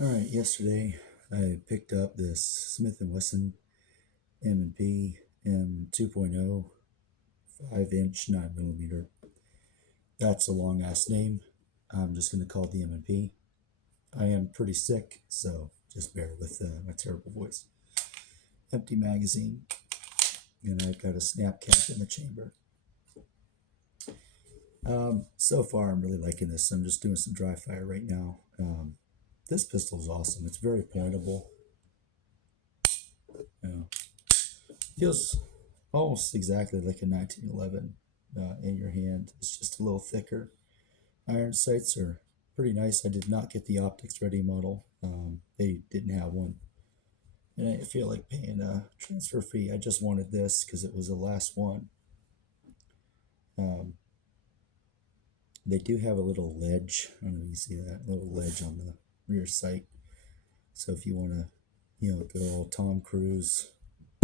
All right, yesterday I picked up this Smith Wesson M&P 2.0 5-inch 9 millimeter. That's a long ass name. I'm just going to call it the M&P. I am pretty sick, so just bear with my terrible voice. Empty magazine, and I've got a snap cap in the chamber. So far, I'm really liking this. I'm just doing some dry fire right now. This pistol is awesome. It's very pointable. You know, feels almost exactly like a 1911 in your hand. It's just a little thicker. Iron sights are pretty nice. I did not get the optics ready model. They didn't have one. And I didn't feel like paying a transfer fee. I just wanted this because it was the last one. Um, they do have a little ledge. I don't know if you see that little ledge on the rear sight. So if you want to, go all Tom Cruise,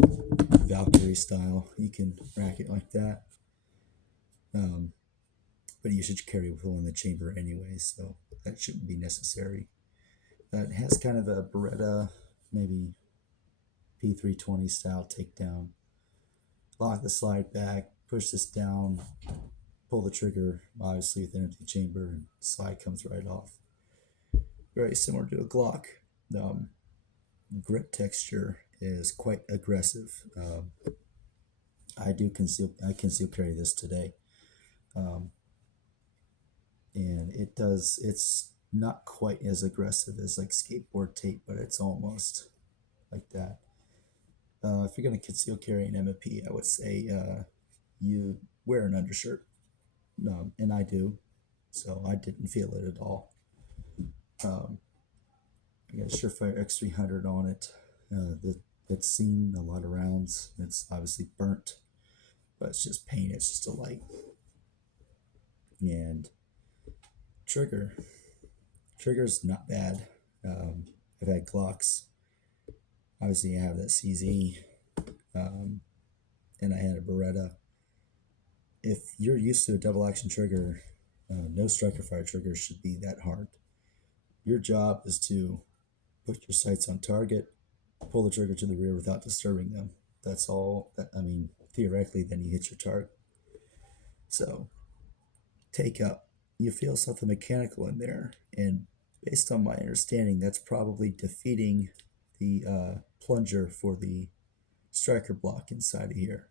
Valkyrie style, you can rack it like that. But you should carry one in the chamber anyway, so that shouldn't be necessary. It has kind of a Beretta, maybe P320 style takedown. Lock the slide back, push this down, pull the trigger, obviously with an empty chamber, and the slide comes right off. Very similar to a Glock. Grip texture is quite aggressive. I conceal carry this today. And it's not quite as aggressive as like skateboard tape, but it's almost like that. If you're going to conceal carry an M&P, I would say you wear an undershirt, and I do, so I didn't feel it at all. I got a Surefire X300 on it. It's seen a lot of rounds. It's obviously burnt, but it's just paint. It's just a light. And trigger's not bad. I've had Glocks. Obviously, I have that CZ, and I had a Beretta. If you're used to a double action trigger, no striker fire trigger should be that hard. Your job is to put your sights on target, pull the trigger to the rear without disturbing them. That's all. Theoretically, then you hit your target. So, take up. You feel something mechanical in there, and based on my understanding, that's probably defeating the plunger for the striker block inside of here.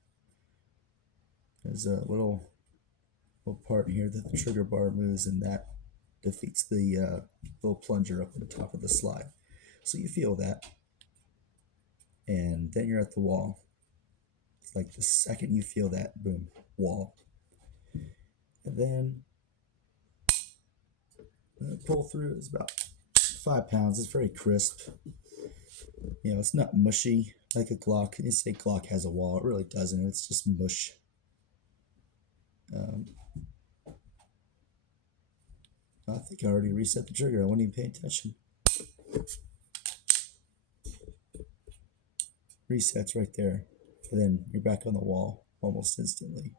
There's a little part here that the trigger bar moves, and that defeats the little plunger up at the top of the slide. So you feel that, and then you're at the wall. It's like the second you feel that, boom, wall. And then pull through is about 5 pounds. It's very crisp. It's not mushy like a Glock. You say Glock has a wall. It really doesn't. It's just mush. I think I already reset the trigger. I wasn't even paying attention. Resets right there. And then you're back on the wall almost instantly.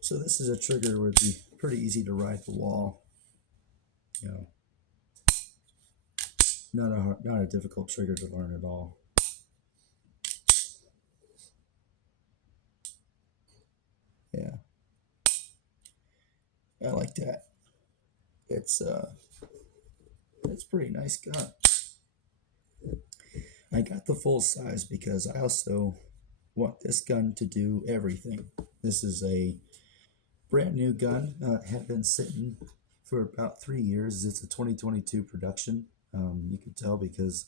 So this is a trigger where it'd be pretty easy to ride the wall. Not a difficult trigger to learn at all. Yeah, I like that. It's pretty nice gun. I got the full size because I also want this gun to do everything. This is a brand new gun. Had been sitting for about 3 years. It's a 2022 production. You can tell because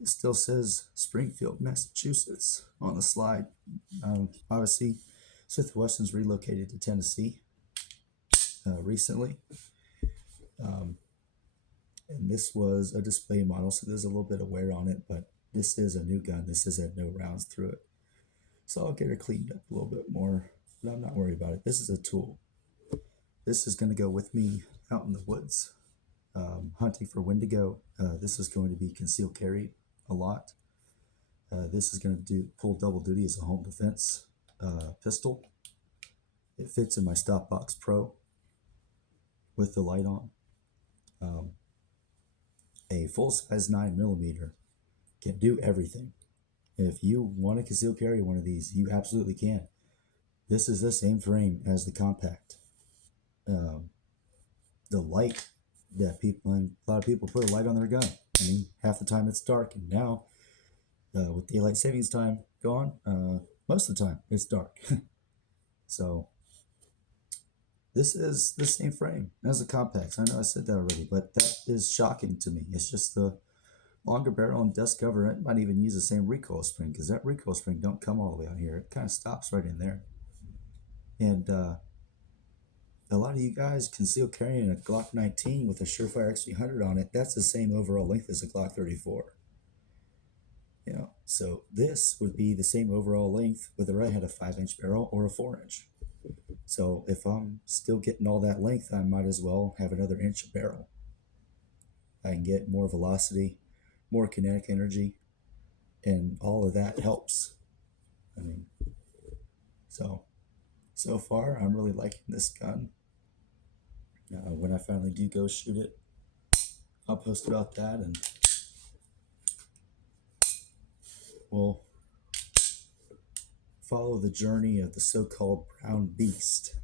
it still says Springfield, Massachusetts on the slide. Obviously, Smith Wesson's relocated to Tennessee recently. And this was a display model, so there's a little bit of wear on it, but this is a new gun. This has had no rounds through it. So I'll get it cleaned up a little bit more, but I'm not worried about it. This is a tool. This is going to go with me out in the woods, hunting for Wendigo. This is going to be concealed carry a lot. This is going to pull double duty as a home defense pistol. It fits in my Stop Box Pro with the light on. A full-size 9mm can do everything. If you want to conceal carry one of these, you absolutely can. This is the same frame as the compact. Um, the light that people, and a lot of people put a light on their gun. I mean, half the time it's dark, and now with daylight savings time gone, most of the time it's dark. So this is the same frame as the compacts. I know I said that already, but that is shocking to me. It's just the longer barrel and dust cover. It might even use the same recoil spring, because that recoil spring don't come all the way out here. It kind of stops right in there. And a lot of you guys conceal carrying a Glock 19 with a Surefire X300 on it. That's the same overall length as a Glock 34. You know, so this would be the same overall length whether I had a 5-inch barrel or a 4-inch. So if I'm still getting all that length, I might as well have another inch of barrel. I can get more velocity, more kinetic energy, and all of that helps. I mean, so far I'm really liking this gun. When I finally do go shoot it, I'll post about that, and we'll follow the journey of the so-called brown beast.